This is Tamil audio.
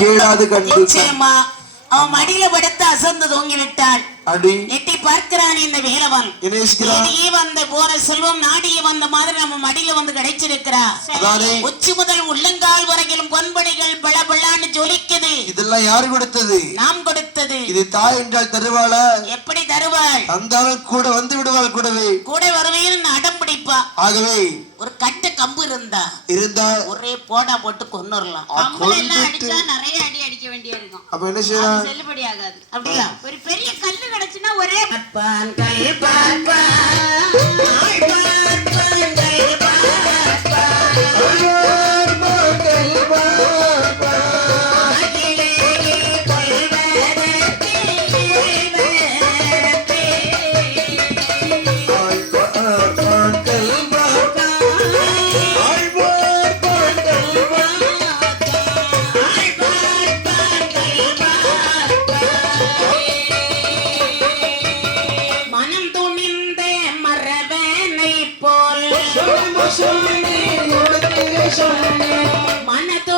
கேளாது கண்டு அவன் மடியில படுத்து அசந்து தூங்கி விட்டாள். எட்டி பார்க்கிறான் இந்த வேலவன். தேடியே வந்த போற செல்வம் நாடியே வந்த மாதிரி நம்ம மடியில வந்து கிடைச்சிருக்கிறா. உச்சி முதல் உள்ளங்கால் வரையிலும் பொன்படிகள் பளபளன்னு ஜொலிக்குது. இதெல்லாம் யாரு கொடுத்தது? நாம் கொடுத்தது. இது தாய் என்றால் தருவாளா? எப்படி தருவாள்? தந்தாலும் கூட வந்து விடுவாள். கூட வருவேன்னு அடம் பிடிப்பா. ஆகவே ஒரு கட்ட கம்பு இருந்தா ஒரே போடா போட்டு கொன்னுறலாம். அடிச்சா நிறைய அடி அடிக்க வேண்டிய இருக்கும். அப்ப என்ன செய்யலாம்? செல்லுபடி ஆகாது. அப்படியா? ஒரு பெரிய கல்லு கிடைச்சுன்னா ஒரே மனதோ